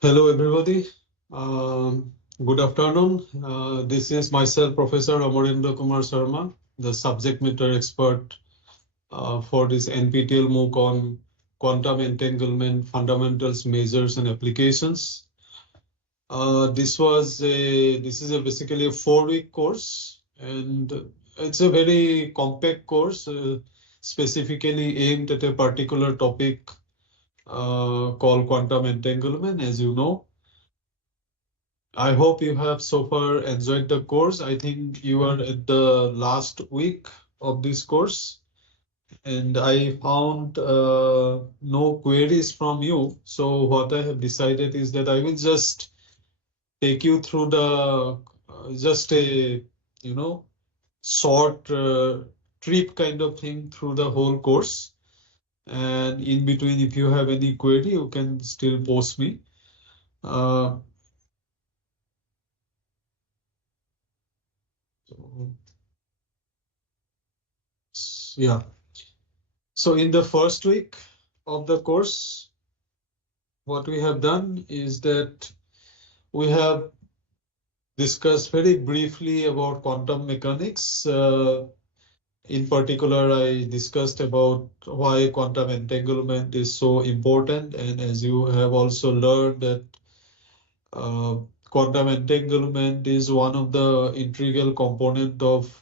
Hello, everybody. Good afternoon. This is myself, Professor Amarendra Kumar Sarma, the subject matter expert for this NPTEL MOOC on quantum entanglement, fundamentals, measures, and applications. This is basically a 4-week course, and it's a very compact course, specifically aimed at a particular topic called quantum entanglement, as you know. I hope you have so far enjoyed the course. I think you are at the last week of this course, and I found no queries from you. So what I have decided is that I will just take you through the just a short trip kind of thing through the whole course. And in between, if you have any query, you can still post me. Yeah. So in the first week of the course, what we have done is that we have discussed very briefly about quantum mechanics. In particular, I discussed about why quantum entanglement is so important. And as you have also learned that quantum entanglement is one of the integral component of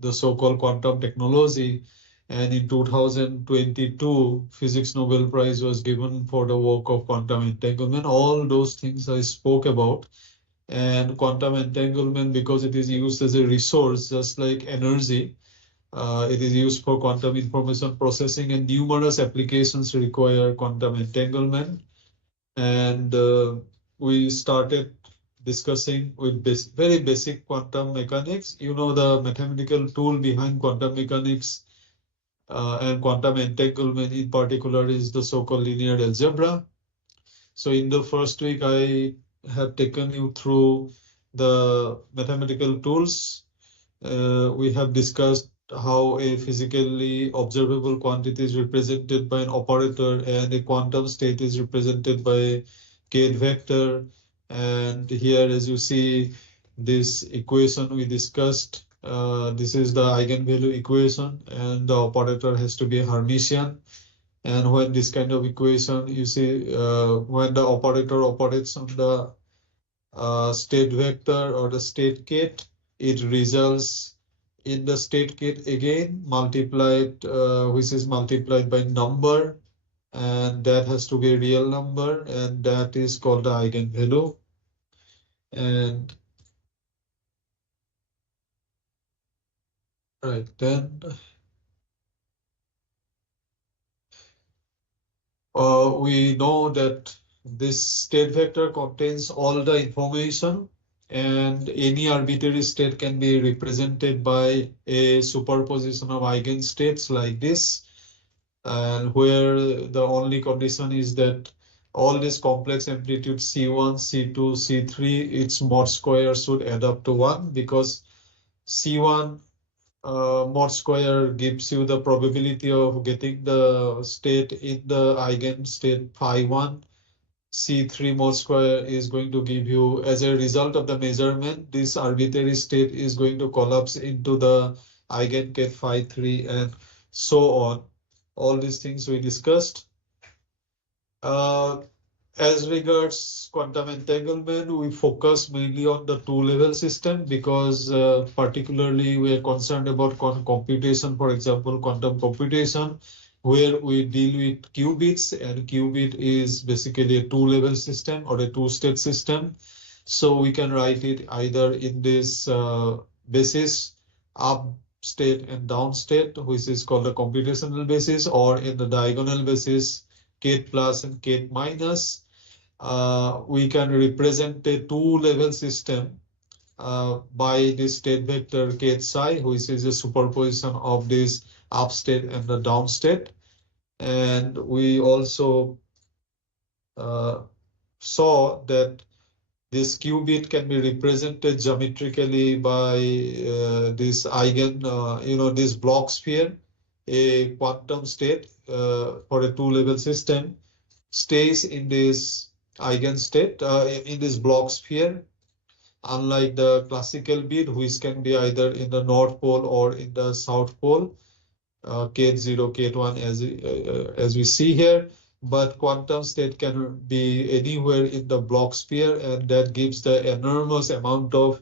the so-called quantum technology. And in 2022, Physics Nobel Prize was given for the work of quantum entanglement. All those things I spoke about. And quantum entanglement, because it is used as a resource, just like energy, it is used for quantum information processing, and numerous applications require quantum entanglement. And we started discussing with very basic quantum mechanics. You know, the mathematical tool behind quantum mechanics and quantum entanglement in particular is the so-called linear algebra. So in the first week, I have taken you through the mathematical tools. We have discussed how a physically observable quantity is represented by an operator and a quantum state is represented by a Kate vector. And here, as you see, this equation we discussed, this is the eigenvalue equation, and the operator has to be a Hermitian. And when this kind of equation, you see, when the operator operates on the state vector or the state kate, it results in the state kate again multiplied, which is multiplied by number, and that has to be a real number, and that is called the eigenvalue. And right then, we know that this state vector contains all the information, and any arbitrary state can be represented by a superposition of eigenstates like this, and where the only condition is that all this complex amplitude C1, C2, C3, its mod square should add up to 1, because C1 mod square gives you the probability of getting the state in the eigenstate phi1. C3 mod square is going to give you, as a result of the measurement, this arbitrary state is going to collapse into the eigenkate phi3, and so on. All these things we discussed. As regards quantum entanglement, we focus mainly on the two-level system because particularly we are concerned about computation, for example, quantum computation, where we deal with qubits, and qubit is basically a two-level system or a two-state system. So we can write it either in this basis, up state and down state, which is called the computational basis, or in the diagonal basis, Kate plus and Kate minus. We can represent a two-level system by this state vector Kate psi, which is a superposition of this up state and the down state. And we also saw that this qubit can be represented geometrically by this eigen, this block sphere. a quantum state for a two-level system stays in this eigenstate, in this block sphere, unlike the classical bead, which can be either in the North Pole or in the South Pole, K0, K1 as we see here. But quantum state can be anywhere in the block sphere, and that gives the enormous amount of,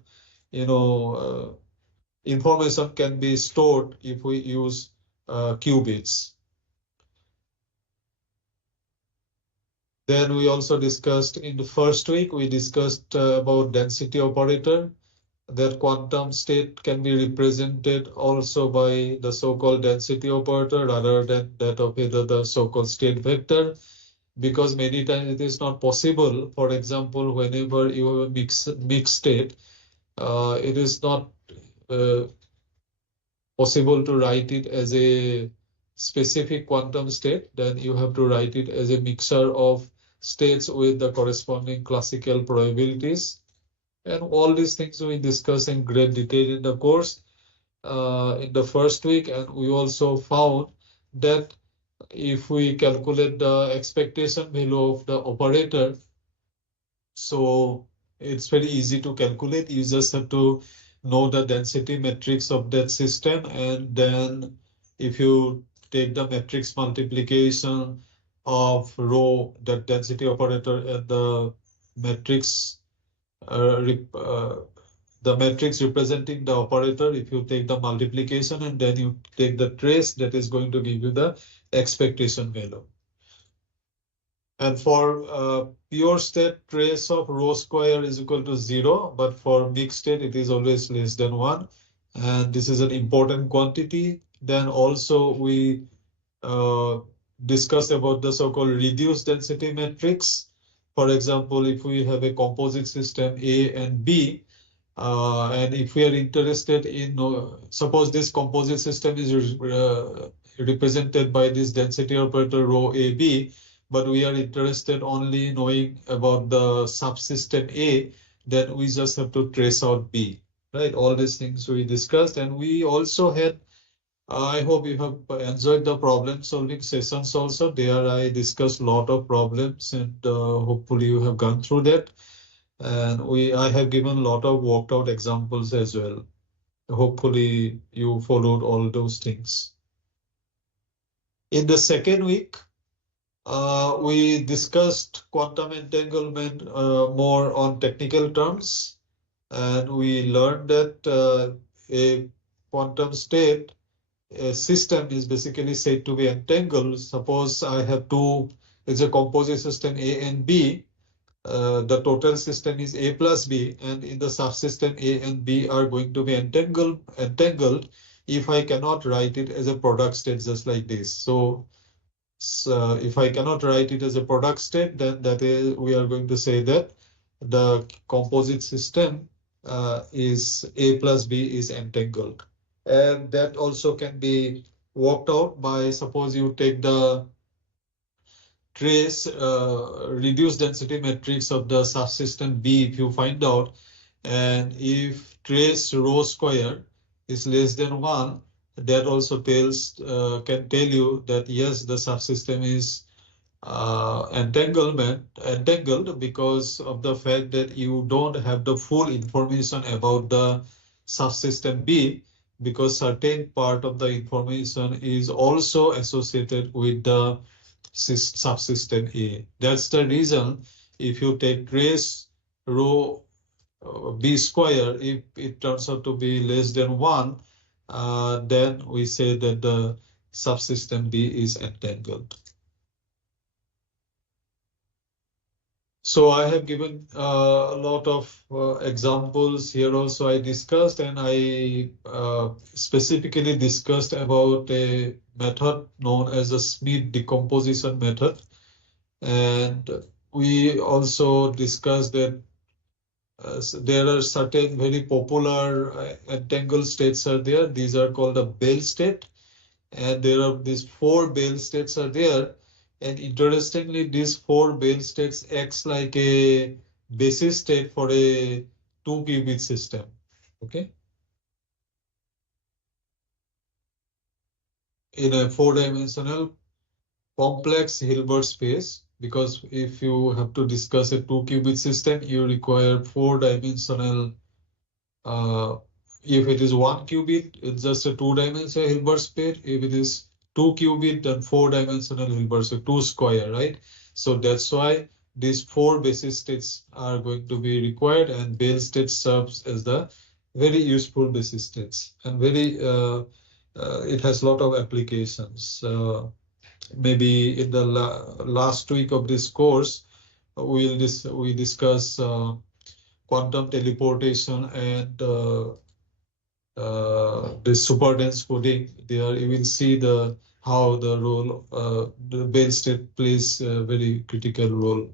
information can be stored if we use qubits. Then we also discussed in the first week, we discussed about density operator, that quantum state can be represented also by the so-called density operator rather than that of either the so-called state vector, because many times it is not possible. For example, whenever you have a mixed state, it is not uh, possible to write it as a specific quantum state. Then you have to write it as a mixture of states with the corresponding classical probabilities. And all these things we discuss in great detail in the course in the first week. And we also found that if we calculate the expectation value of the operator, so it's very easy to calculate. You just have to know the density matrix of that system. And then if you take the matrix multiplication of rho, that density operator, and matrix uh, the matrix representing the operator, if you take the multiplication and then you take the trace, that is going to give you the expectation value. And for pure state, trace of rho square is equal to 0, but for mixed state, it is always less than 1. And this is an important quantity. Then also we discussed about the so-called reduced density matrix. For example, if we have a composite system A and B, and if we are interested in, suppose this composite system is represented by this density operator rho AB, but we are interested only knowing about the subsystem A, then we just have to trace out B, right? All these things we discussed, and we also had, I hope you have enjoyed the problem solving sessions also. There I discussed a lot of problems, and hopefully you have gone through that. And I have given a lot of worked out examples as well. Hopefully you followed all those things. In the second week, we discussed quantum entanglement more on technical terms, and we learned that a quantum state, a system is basically said to be entangled. Suppose I have it's a composite system A and B. The total system is A plus B, and in the subsystem A and B are going to be entangled if I cannot write it as a product state just like this. So if I cannot write it as a product state, then we are going to say that the composite system is A plus B is entangled. And that also can be worked out by, suppose you take the trace reduced density matrix of the subsystem B, if you find out, and if trace rho square is less than 1, that also can tell you that yes, the subsystem is entangled because of the fact that you don't have the full information about the subsystem B, because certain part of the information is also associated with the subsystem A. That's the reason if you take trace rho B square, if it turns out to be less than 1, then we say that the subsystem B is entangled. So I have given a lot of examples here also I discussed, and I specifically discussed about a method known as a Smith decomposition method. And we also discussed that there are certain very popular entangled states are there. These are called a Bell state. And there are these 4 Bell states are there. And interestingly, these 4 Bell states acts like a basis state for a 2-qubit system. Okay. in a four-dimensional complex Hilbert space, because if you have to discuss a two-qubit system, you require four-dimensional. If it is one qubit, it's just a two-dimensional Hilbert space. If it is two qubit, then four-dimensional Hilbert space, two square, right? So that's why these four basis states are going to be required, and Bell state serves as the very useful basis states, and it has a lot of applications. Maybe in the last week of this course, we discuss quantum teleportation and this super dense coding. There you will see how the role the Bell state plays a very critical role.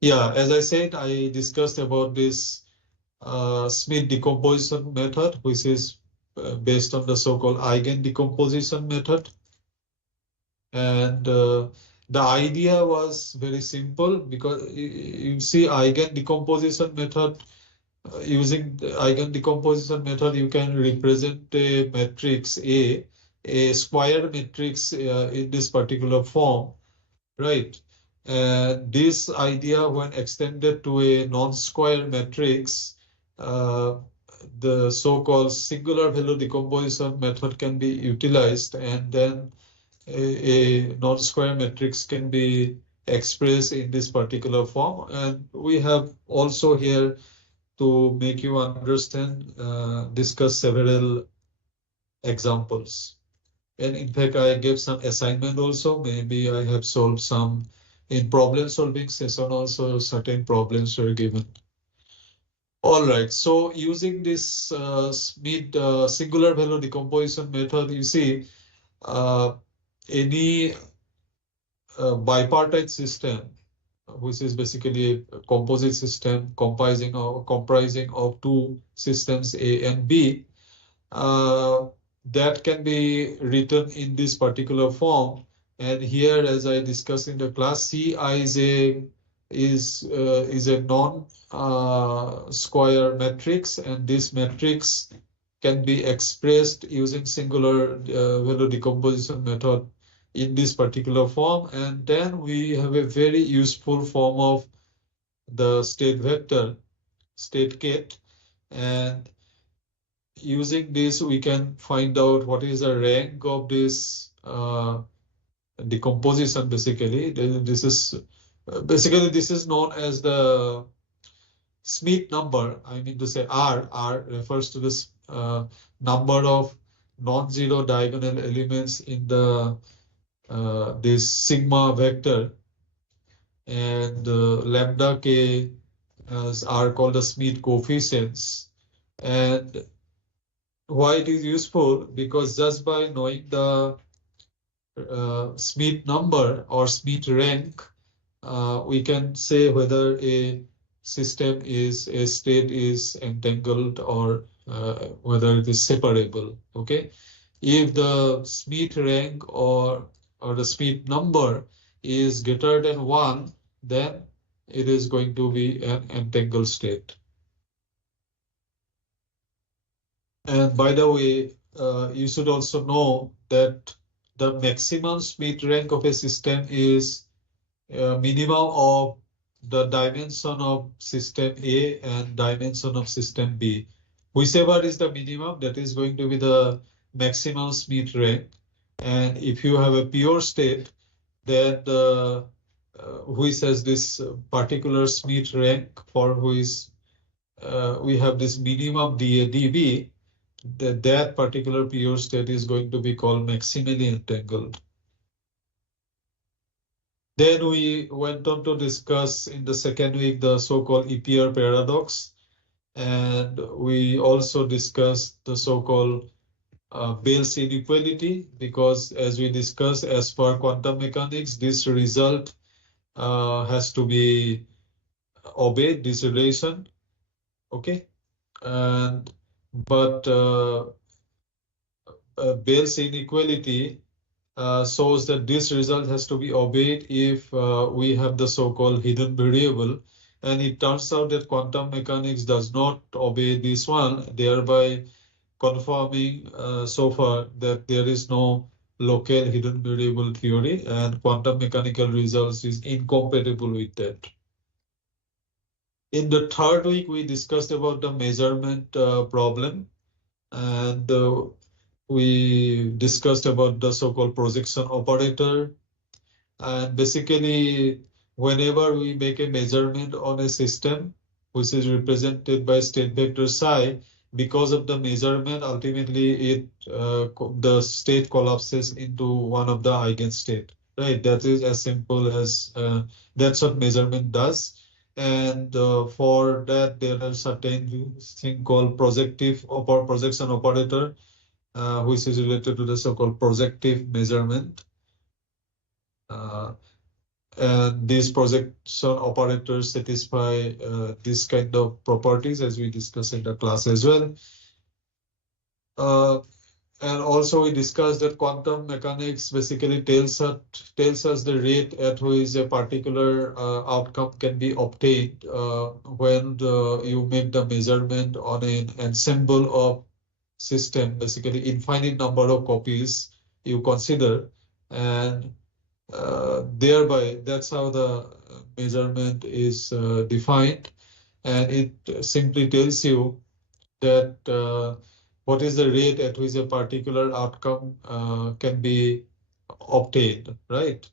Yeah, as I said, I discussed about this Smith decomposition method, which is based on the so-called eigen decomposition method. And the idea was very simple, because you see eigen decomposition method, using the eigen decomposition method, you can represent a matrix a square matrix in this particular form, right? And this idea, when extended to a non-square matrix, uh, the so-called singular value decomposition method can be utilized, and then a non-square matrix can be expressed in this particular form. And we have also here, to make you understand, discuss several examples. And in fact, I gave some assignment also. Maybe I have solved some in problem solving session also, certain problems were given. All right, so using this Smith singular value decomposition method, you see any bipartite system, which is basically a composite system comprising of two systems A and B, that can be written in this particular form. And here, as I discussed in the class, Ci is a non square matrix, and this matrix can be expressed using singular value decomposition method in this particular form. And then we have a very useful form of the state vector, state kit, and using this we can find out what is the rank of this decomposition. Basically, this is known as the Smith number. I mean to say R. R refers to this number of non-zero diagonal elements in the this sigma vector, and lambda k are called the Smith coefficients. And why it is useful? Because just by knowing the Smith number or Smith rank, we can say whether a state is entangled, or whether it is separable. Okay, if the Smith rank or the Smith number is greater than 1, then it is going to be an entangled state. And by the way, you should also know that the maximum Smith rank of a system is minimum of the dimension of system A and dimension of system B. Whichever is the minimum, that is going to be the maximum Smith rank. And if you have a pure state, then which has this particular Smith rank, for which we have this minimum dB, that particular pure state is going to be called maximally entangled. Then we went on to discuss in the second week the so-called EPR paradox, and we also discussed the so-called Bell's inequality, because as we discussed, as per quantum mechanics, this result has to be obeyed, this relation. Okay, but Bell's inequality shows that this result has to be obeyed if we have the so-called hidden variable. And it turns out that quantum mechanics does not obey this one, thereby confirming so far that there is no local hidden variable theory, and quantum mechanical results is incompatible with that. In the third week, we discussed about the measurement problem, and we discussed about the so-called projection operator. And basically, whenever we make a measurement on a system, which is represented by state vector psi, because of the measurement, ultimately the state collapses into one of the eigenstate, right? That is as simple as that's what measurement does. And for that, there are certain thing called projective or projection operator, which is related to the so-called projective measurement. And these projection operators satisfy this kind of properties, as we discussed in the class as well. And also we discussed that quantum mechanics basically tells us the rate at which a particular outcome can be obtained when you make the measurement on an ensemble of system, basically infinite number of copies you consider, and thereby that's how the measurement is defined, and it simply tells you that what is the rate at which a particular outcome can be obtained, right?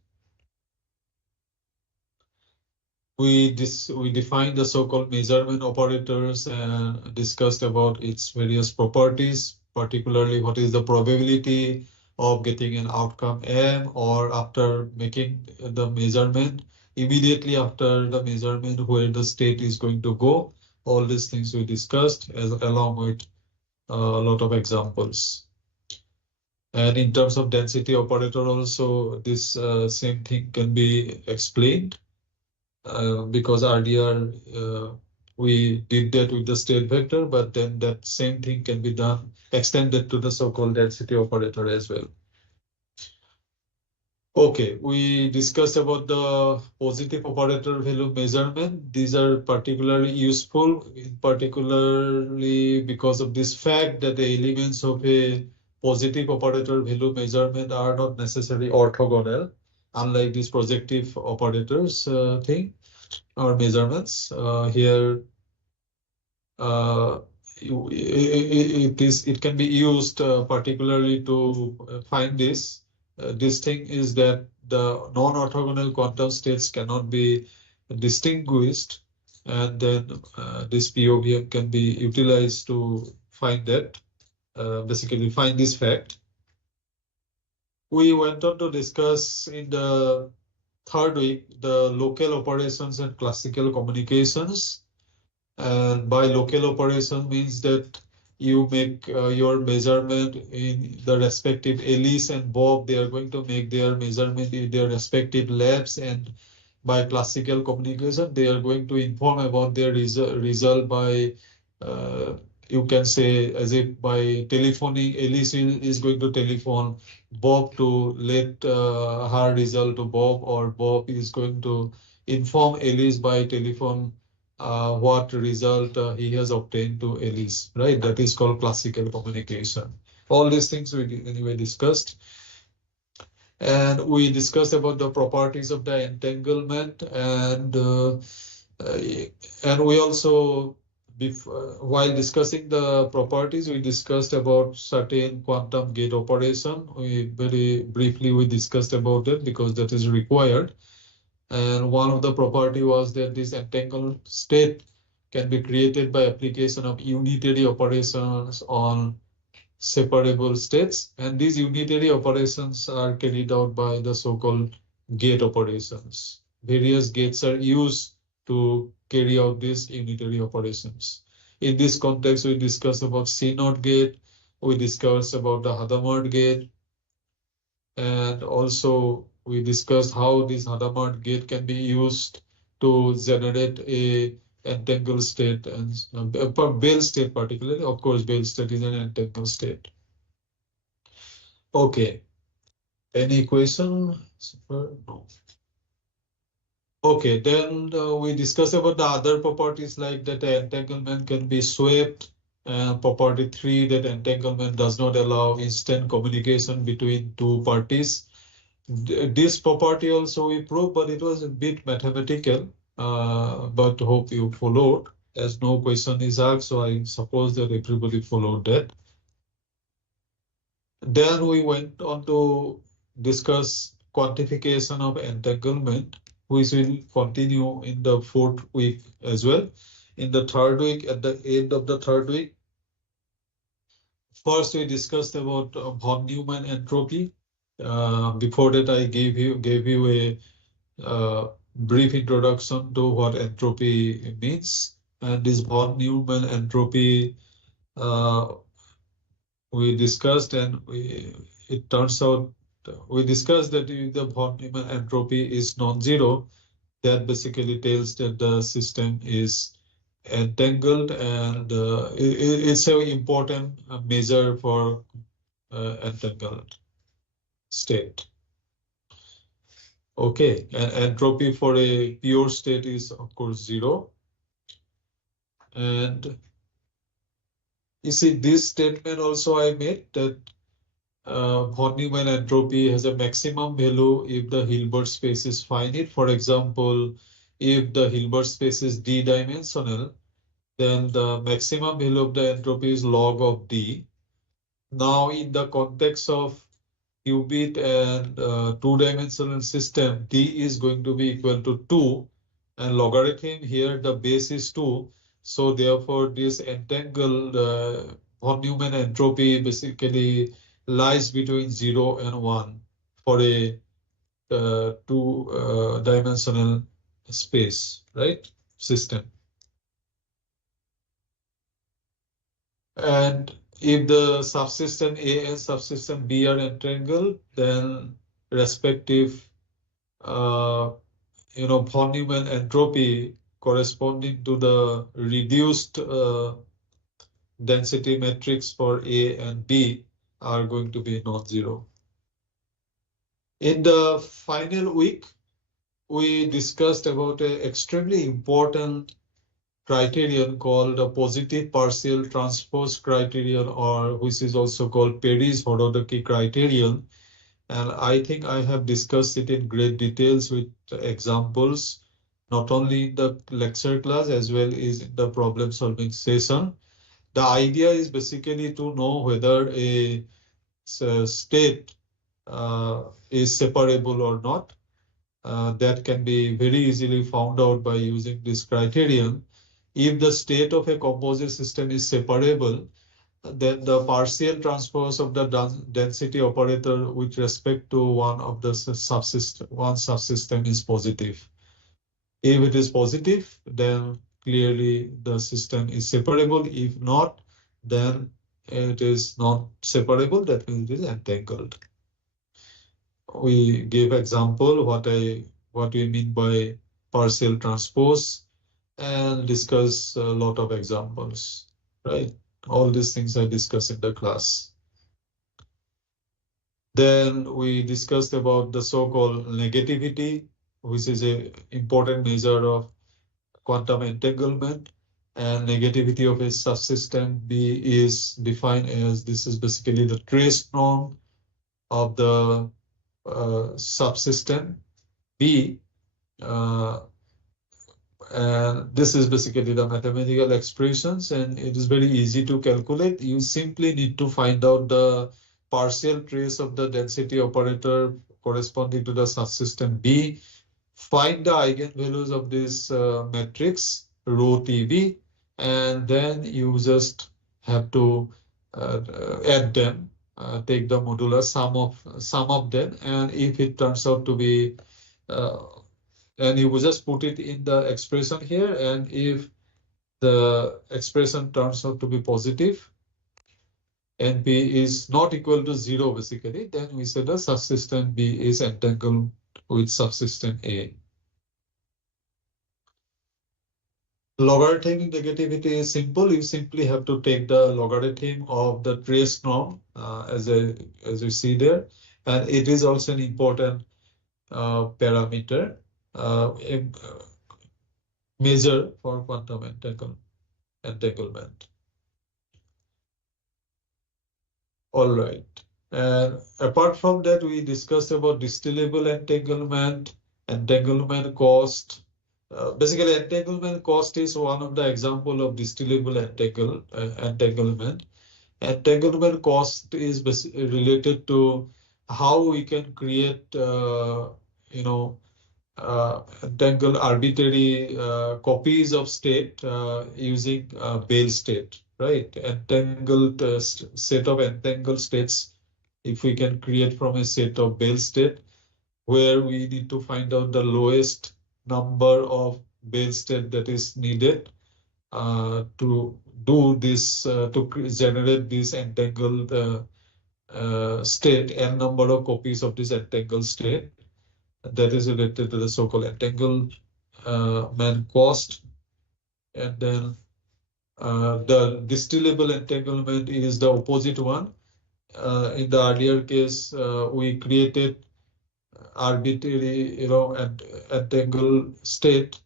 We defined the so-called measurement operators and discussed about its various properties, particularly what is the probability of getting an outcome M, or after making the measurement, immediately after the measurement, where the state is going to go. All these things we discussed along with a lot of examples. And in terms of density operator also, this same thing can be explained. Because earlier we did that with the state vector, but then that same thing can be done, extended to the so-called density operator as well. Okay, we discussed about the positive operator value measurement. These are particularly useful, particularly because of this fact that the elements of a positive operator value measurement are not necessarily orthogonal, unlike these projective operators thing or measurements. Here, it can be used particularly to find this. This thing is that the non-orthogonal quantum states cannot be distinguished, and then this POVM can be utilized to find that, basically find this fact. We went on to discuss in the third week the local operations and classical communications. And by local operation means that you make your measurement in the respective Alice and Bob. They are going to make their measurement in their respective labs, and by classical communication, they are going to inform about their result by, you can say, as if by telephoning. Alice is going to telephone Bob to let her result to Bob, or Bob is going to inform Alice by telephone what result he has obtained to Alice, right? That is called classical communication. All these things we anyway discussed. And we discussed about the properties of the entanglement, and we also, while discussing the properties, we discussed about certain quantum gate operation. We very briefly we discussed about it because that is required. And one of the property was that this entangled state can be created by application of unitary operations on separable states. And these unitary operations are carried out by the so-called gate operations. Various gates are used to carry out these unitary operations. In this context, we discussed about C0 gate. We discussed about the Hadamard gate. And also we discussed how this Hadamard gate can be used to generate a entangled state, and Bell state particularly. Of course, Bell state is an entangled state. Okay. Any question? No. Okay, then we discuss about the other properties, like that the entanglement can be swept, Property 3, that entanglement does not allow instant communication between two parties. This property also we proved, but it was a bit mathematical, but hope you followed, as no question is asked, so I suppose that everybody followed that. Then we went on to discuss quantification of entanglement, which will continue in the 4th week as well. In the 3rd week, at the end of the 3rd week, first we discussed about von Neumann entropy. Before that, I gave you a brief introduction to what entropy means. And this von Neumann entropy we discussed, and it turns out we discussed that if the von Neumann entropy is non-zero, that basically tells that the system is entangled, and it's an important measure for entangled state. Okay, and entropy for a pure state is of course 0. And you see, this statement also I made that von Neumann entropy has a maximum value if the Hilbert space is finite. For example, if the Hilbert space is d-dimensional, then the maximum value of the entropy is log of d. Now, in the context of qubit and two-dimensional system, d is going to be equal to 2, and logarithm here, the base is 2. So therefore, this entangled von Neumann entropy basically lies between 0 and 1 for a two-dimensional space, right? System. And if the subsystem A and subsystem B are entangled, then respective, von Neumann entropy corresponding to the reduced density matrix for A and B are going to be non-zero. In the final week, we discussed about an extremely important criterion called a positive partial transpose criterion, or which is also called Paris-Hodorkovsky criterion. And I think I have discussed it in great details with examples, not only in the lecture class as well as in the problem solving session. The idea is basically to know whether a state is separable or not. That can be very easily found out by using this criterion. If the state of a composite system is separable, then the partial transpose of the density operator with respect to one of the subsystem is positive. If it is positive, then clearly the system is separable. If not, then it is not separable. That means it is entangled. We gave example what we mean by partial transpose, and discuss a lot of examples, right? All these things I discussed in the class. Then we discussed about the so-called negativity, which is an important measure of quantum entanglement. And negativity of a subsystem B is defined as, this is basically the trace norm of the subsystem B. And this is basically the mathematical expressions, and it is very easy to calculate. You simply need to find out the partial trace of the density operator corresponding to the subsystem B, find the eigenvalues of this matrix rho TV, and then you just have to add them, take the modular sum of them, and if it turns out to be and you will just put it in the expression here, and if the expression turns out to be positive, NP is not equal to 0 basically, then we say the subsystem B is entangled with subsystem A. Logarithmic negativity is simple. You simply have to take the logarithm of the trace norm as you see there, and it is also an important parameter. Measure for quantum entanglement. All right. And apart from that, we discussed about distillable entanglement, entanglement cost. Basically, entanglement cost is one of the example of distillable entanglement. Entanglement cost is related to how we can create, you know, entangle arbitrary copies of state using Bale state, right? Entangled set of entangled states, if we can create from a set of Bale state, where we need to find out the lowest number of Bale state that is needed to do this, generate this entangled state, n number of copies of this entangled state. That is related to the so-called entanglement cost. And then the distillable entanglement is the opposite one. In the earlier case, we created arbitrary, entangled state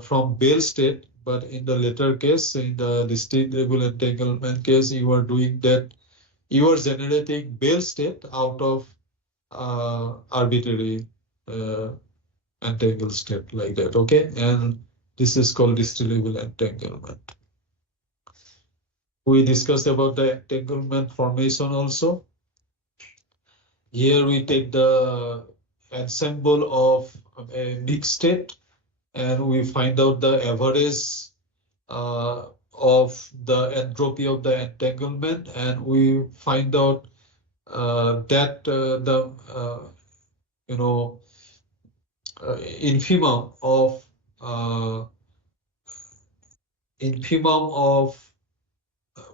from Bale state. But in the later case, in the distillable entanglement case, you are doing that. You are generating Bale state out of arbitrary entangled state like that, okay? And this is called distillable entanglement. We discussed about the entanglement formation also. Here we take the ensemble of a mixed state and we find out the average of the entropy of the entanglement, and we find out that the infimum of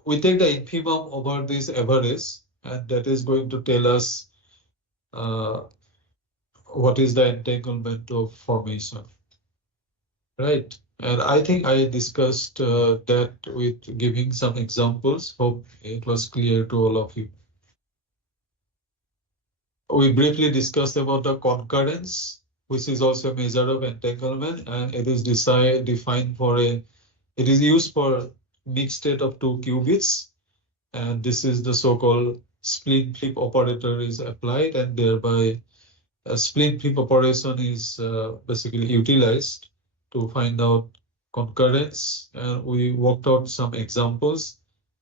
we take the infimum over this average, and that is going to tell us what is the entanglement of formation, right? And I think I discussed that with giving some examples. Hope it was clear to all of you. We briefly discussed about the concurrence, which is also a measure of entanglement, and it is defined for it is used for mixed state of 2 qubits, and this is the so-called split flip operator is applied, and thereby a split flip operation is basically utilized to find out concurrence. And we worked out some examples.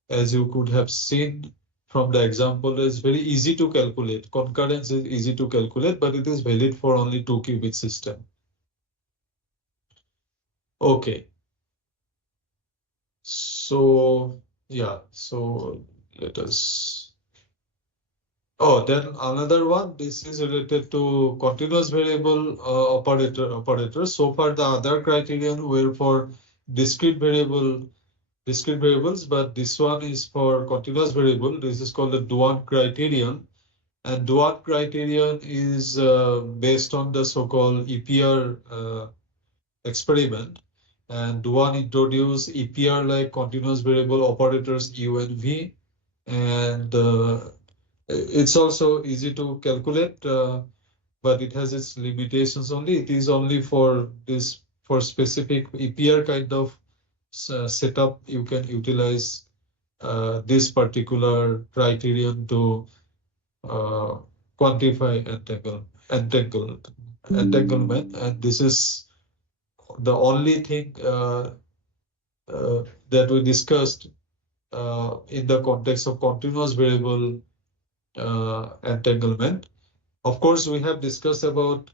As you could have seen from the example, it's very easy to calculate. Concurrence is easy to calculate, but it is valid for only 2 qubit system. Okay. So, yeah, so let us. Oh, then another one, this is related to continuous variable operators. So far, the other criterion were for discrete variables, but this one is for continuous variable. This is called the Duan criterion. And Duan criterion is based on the so-called EPR experiment. And Duan introduced EPR-like continuous variable operators U and V. And it's also easy to calculate, but it has its limitations only. It is only for specific EPR kind of setup. You can utilize this particular criterion to quantify entanglement, and this is the only thing that we discussed in the context of continuous variable entanglement. Of course, we have discussed about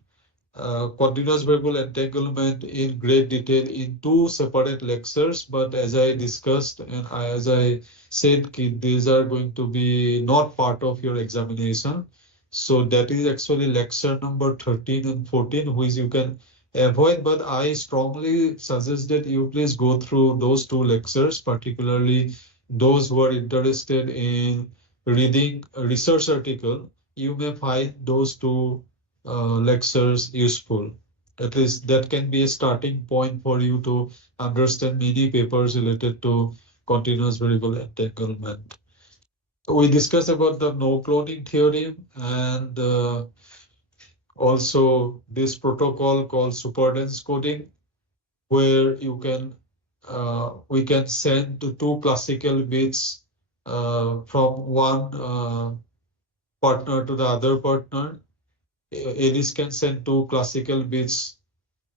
continuous variable entanglement in great detail in 2 separate lectures, but as I discussed and as I said, these are going to be not part of your examination. So that is actually lecture number 13 and 14, which you can avoid, but I strongly suggest that you please go through those 2 lectures, particularly those who are interested in reading a research article. You may find those 2 lectures useful. At least that can be a starting point for you to understand many papers related to continuous variable entanglement. We discussed about the no cloning theorem and also this protocol called superdense coding, where you can we can send 2 classical bits from one partner to the other partner. Alice can send two classical bits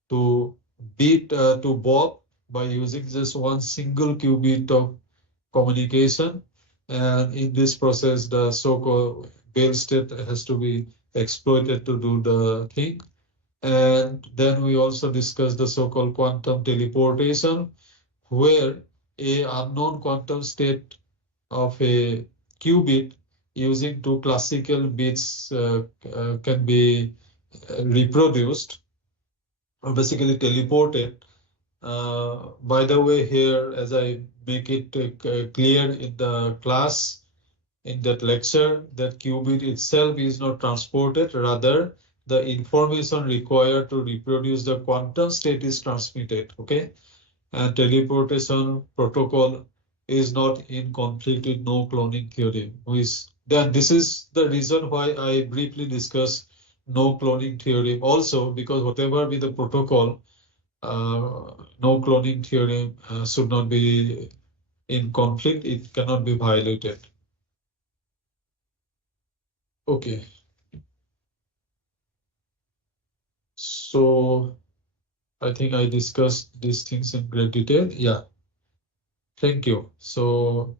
to to Bob by using just one single qubit of communication. And in this process, the so-called Bell state has to be exploited to do the thing. And then we also discussed the so-called quantum teleportation, where a unknown quantum state of a qubit using two classical bits can be reproduced, or basically teleported. By the way, here, as I make it clear in the class, in that lecture, that qubit itself is not transported, rather the information required to reproduce the quantum state is transmitted, okay? And teleportation protocol is not in conflict with no cloning theory. Then this is the reason why I briefly discuss no cloning theorem also, because whatever be the protocol, no cloning theorem should not be in conflict. It cannot be violated. Okay. So I think I discussed these things in great detail. Yeah. Thank you. So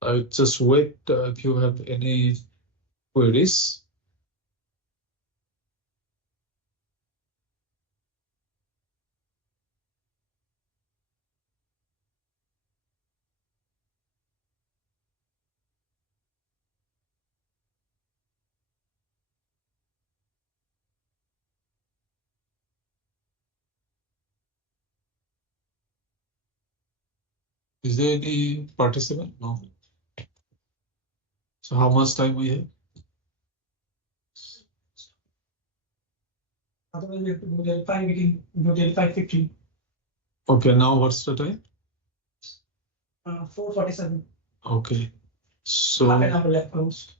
I just wait if you have any queries. Is there any participant? No. So how much time we have? Otherwise, we have to do till 5, we can do till 5:15. Okay, now what's the time? 4:47. Okay. So half an hour left almost.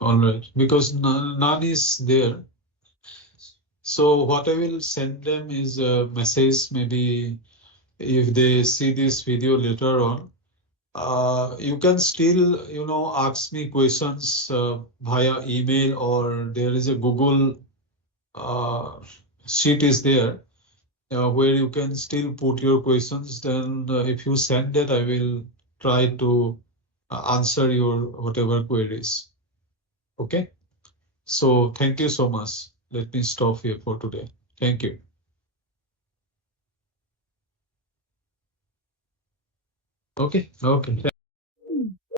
All right, because none is there. So what I will send them is a message, maybe if they see this video later on. You can still, ask me questions via email, or there is a Google sheet is there where you can still put your questions. Then if you send that, I will try to answer your whatever queries. Okay. So thank you so much. Let me stop here for today. Thank you. Okay. Okay.